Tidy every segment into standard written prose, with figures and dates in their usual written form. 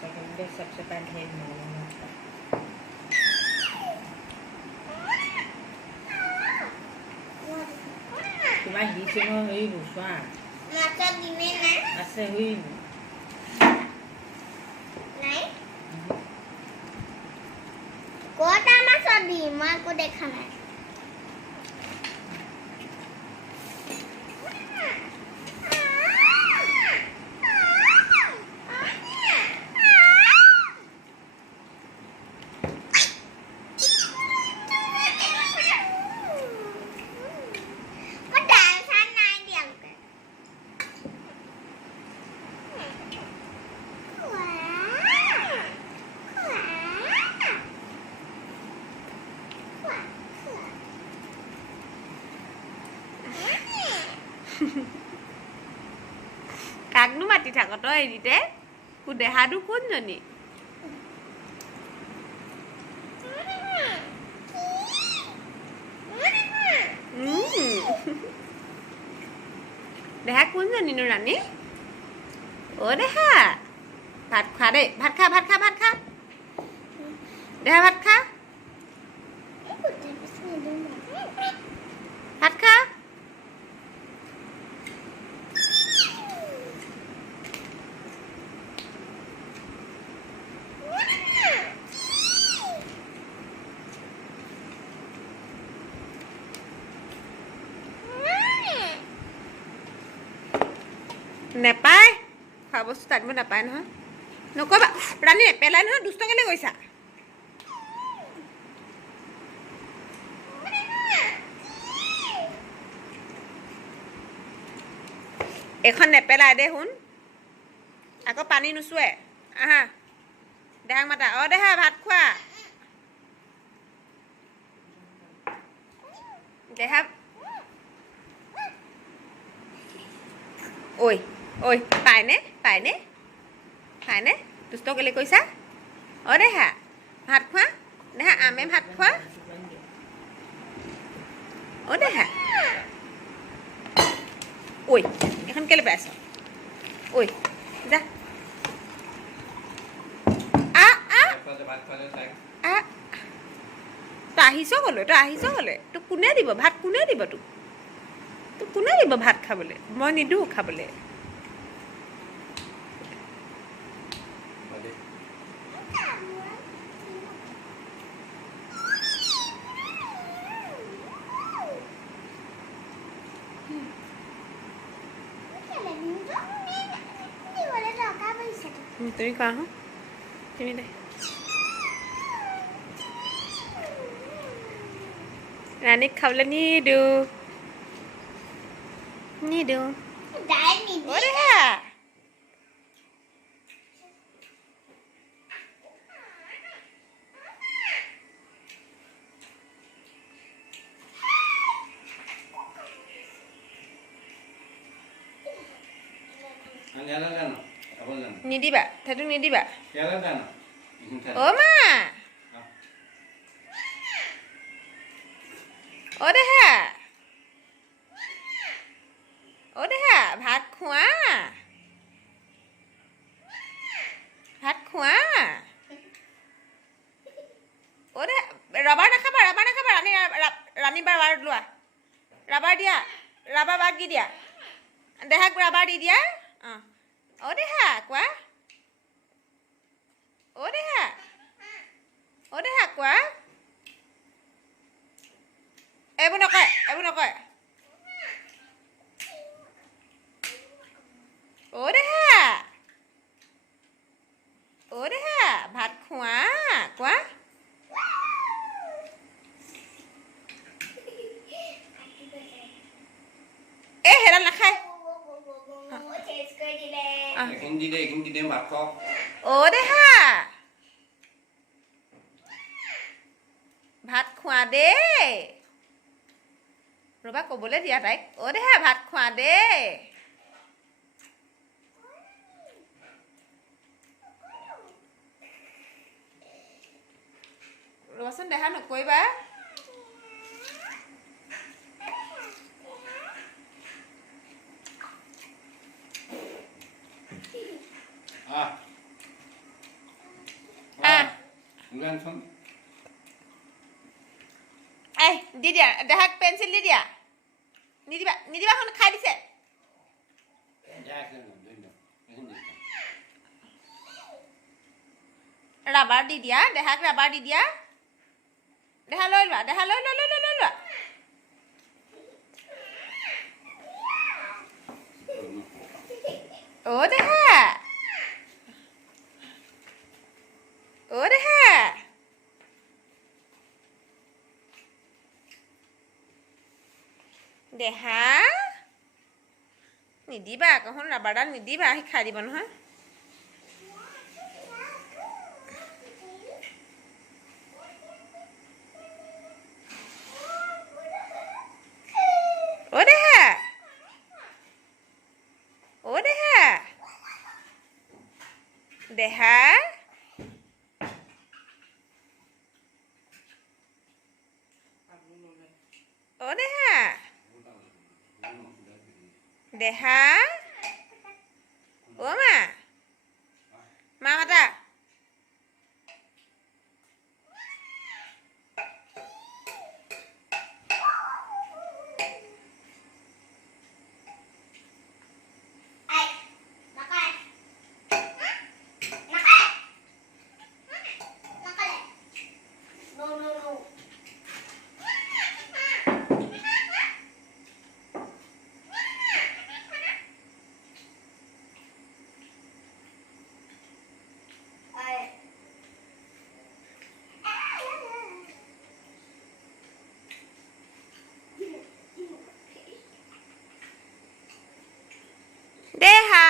Secondo सबसे पहले मालूम होता तुम्हारे हिस्से में हुई बुशवा माता दी में ना ऐसे हुई नहीं कोटा माता दी माँ को देखा नहीं কাকনো মাতি থাক তই এৰিতে কু দেহাদু কোনজনী দেহা কোনজনী নো ৰাণী অ দেহা ভাত খা দেই ভাত খা ভাত খা ভাত খা দেহা ভাত খা ভাত খা নেপায় খোৱা বস্তু টানিব নাপায় নহয় নকবা ৰাণী নেপেলাই নহয় দুষ্ট কেলে গৈছা এখন নেপেলাই দে শুন আকৌ পানী নুচুৱে আহা দেহাক মাতা অ দেহা ভাত খোৱা দেহা ঐ ঐ পায়নে পায়নে পায়নে দুষ্ট কেলে কৈছা অ দেহা ভাত খোৱা দেহা আমে ভাত খোৱা অ দেহা ঐ এখন কেলে পাইছ ঐ যা তই আহিছ ক'লৈ তোক কোনে দিব ভাত কোনে দিব তোক কোনে দিব ভাত খাবলৈ মই নিদিওঁ খাবলৈ তুমি কোৱা হো তুমি দে ৰাণীক খাবলৈ নিদিওঁ অ দেহা নিদিবা সেইটো নিদিবা অ মা অ দেহা ভাত খোৱা অ দে ৰাবাৰ নাখাবা ৰাণী বাৰ লোৱা ৰাবাৰ দিয়া ৰাবাৰ বাদ দি দিয়া দেহাক ৰাবাৰ দি দিয়া অ দেহা কোৱা অ দেহা কোৱা এইবোৰ নকয় অ দেহা ভাত খোৱা কোৱা এ হেৰা নাখায় অ দেহা ভাত খোৱা দেই ৰবা ক'বলৈ দিয়া তাইক অ দেহা ভাত খোৱা দেই ৰবাচোন দেহা নকৰিবা এই দি দিয়া দেহাক পেঞ্চিল দি দিয়া নিদিবা এখন খাই দিছে ৰাবাৰ দি দিয়া দেহাক ৰাবাৰ দি দিয়া দেহা লৈ লোৱা দেহা দেহা নিদিবা আকৌ ৰাবাৰডাল নিদিবা সি খাই দিব নহয় দেহা দেহা অ' মা মাতা দেহা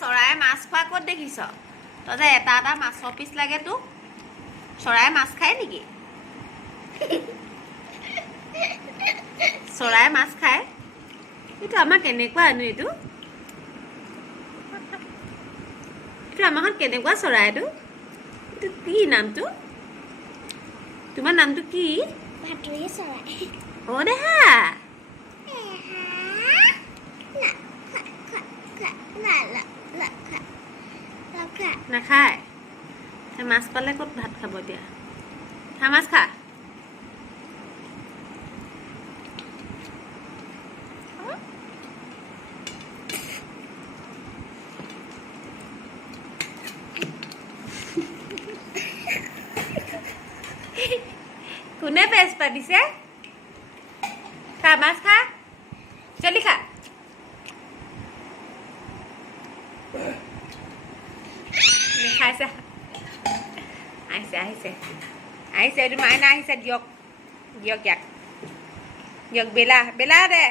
চৰাই মাছ খোৱা ক'ত দেখিছ তই যে এটা মাছৰ পিচ লাগে তোক চৰাই মাছ খায় নেকি চৰাই মাছ খায় এইটো আমাৰ কেনেকুৱা আনো এইটো আমাৰখন কেনেকুৱা চৰাই এইটো কি নামটো তোমাৰ নামটো কি ভাতুৰি চৰাই অ' দেহা নাখায় মাছ পালে ক'ত ভাত খাব এতিয়া খা মাছ খা কোনে পেজ পাতিছে খা মাছ খা জলদি খা খাইছে আহিছে এইটো মাইনা আহিছে দিয়ক দিয়ক বেলা দে